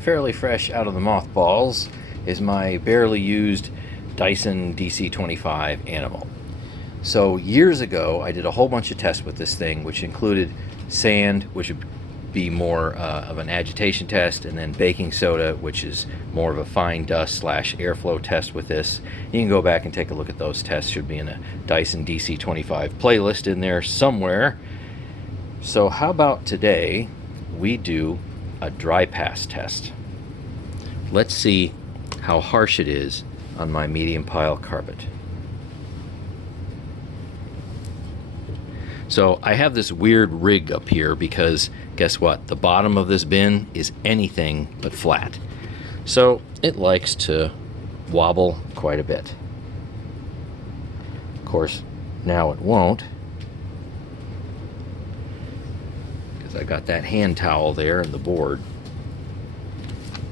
fairly fresh out of the mothballs is my barely used Dyson DC25 Animal. So years ago, I did a whole bunch of tests with this thing, which included sand, which would be more of an agitation test, and then baking soda, which is more of a fine dust slash airflow test with this. You can go back and take a look at those tests. Should be in a Dyson DC25 playlist in there somewhere. So how about today we do a dry pass test. Let's see how harsh it is on my medium pile carpet. So I have this weird rig up here because guess what? The bottom of this bin is anything but flat. So it likes to wobble quite a bit. Of course, now it won't, because I got that hand towel there and the board.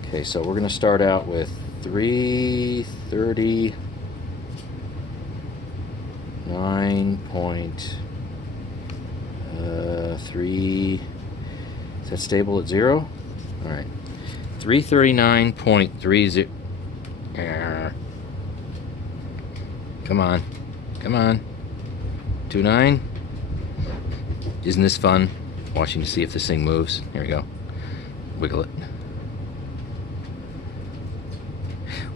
Okay, so we're going to start out with 339.3. Is that stable at 0? All right, 339.30. Come on, come on. 29. Isn't this fun? Watching to see if this thing moves. Here we go. Wiggle it.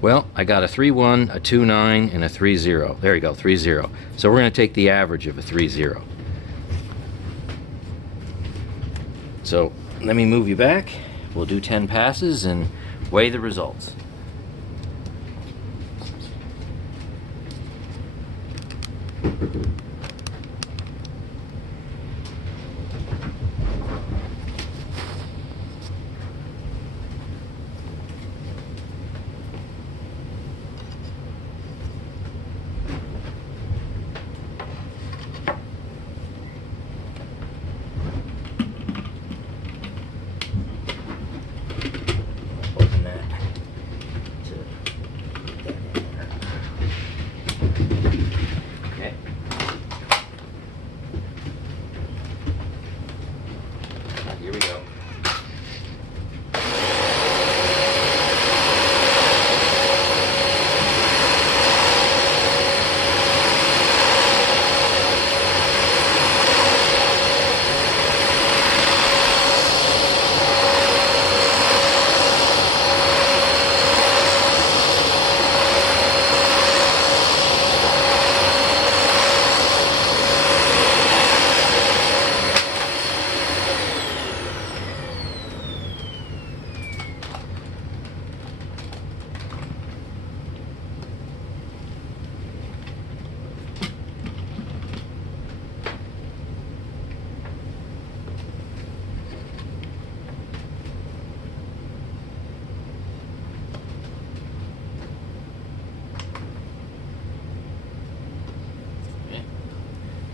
Well, I got a 3.1, a 2.9, and a 3.0. There you go, 3.0. So we're going to take the average of a 3.0. So let me move you back. We'll do 10 passes and weigh the results. Open that to get that in there. Okay. Here we go.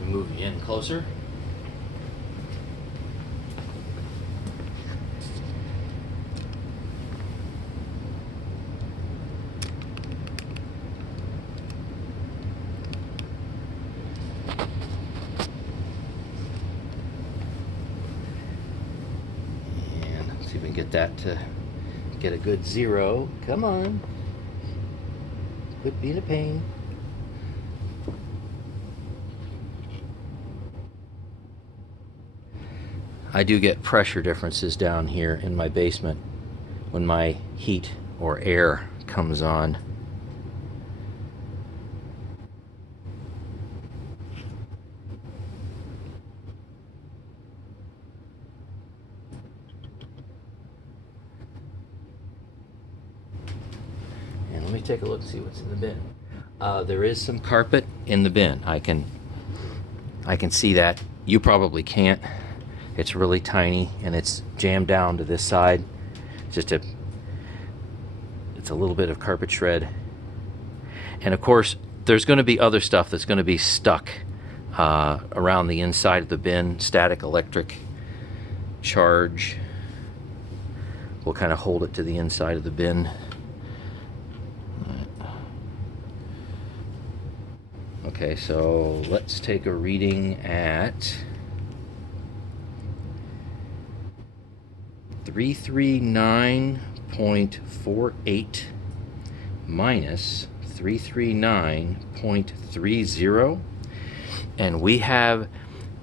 Move you in closer. And let's see if we can get that to get a good 0. Come on. Quit being a pain. I do get pressure differences down here in my basement when my heat or air comes on. And let me take a look and see what's in the bin. There is some carpet in the bin. I can see that. You probably can't. It's really tiny and it's jammed down to this side. It's a little bit of carpet shred. And of course, there's going to be other stuff that's going to be stuck around the inside of the bin. Static electric charge will kind of hold it to the inside of the bin. Okay, so let's take a reading at 339.3. 0.48 minus 339.30, and we have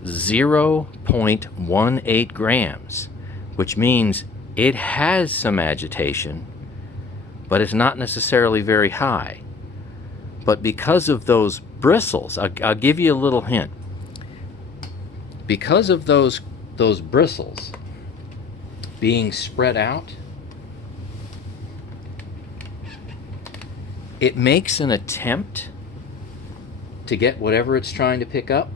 0.18 grams, which means it has some agitation, but it's not necessarily very high. But because of those bristles, I'll give you a little hint. Because of those bristles being spread out, it makes an attempt to get whatever it's trying to pick up,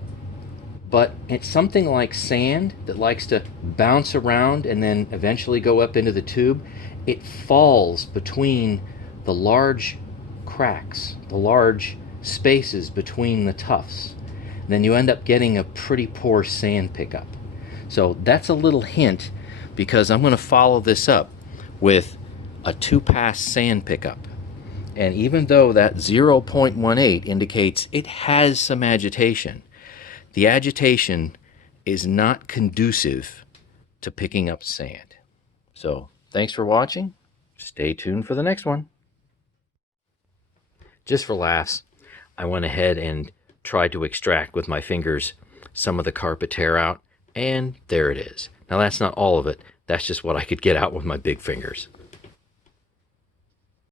but it's something like sand that likes to bounce around and then eventually go up into the tube. It falls between the large cracks, the large spaces between the tufts. And then you end up getting a pretty poor sand pickup. So that's a little hint, because I'm going to follow this up with a 2-pass sand pickup. And even though that 0.18 indicates it has some agitation, the agitation is not conducive to picking up sand. So thanks for watching. Stay tuned for the next one. Just for laughs, I went ahead and tried to extract with my fingers some of the carpet tear out, and there it is. Now that's not all of it, that's just what I could get out with my big fingers.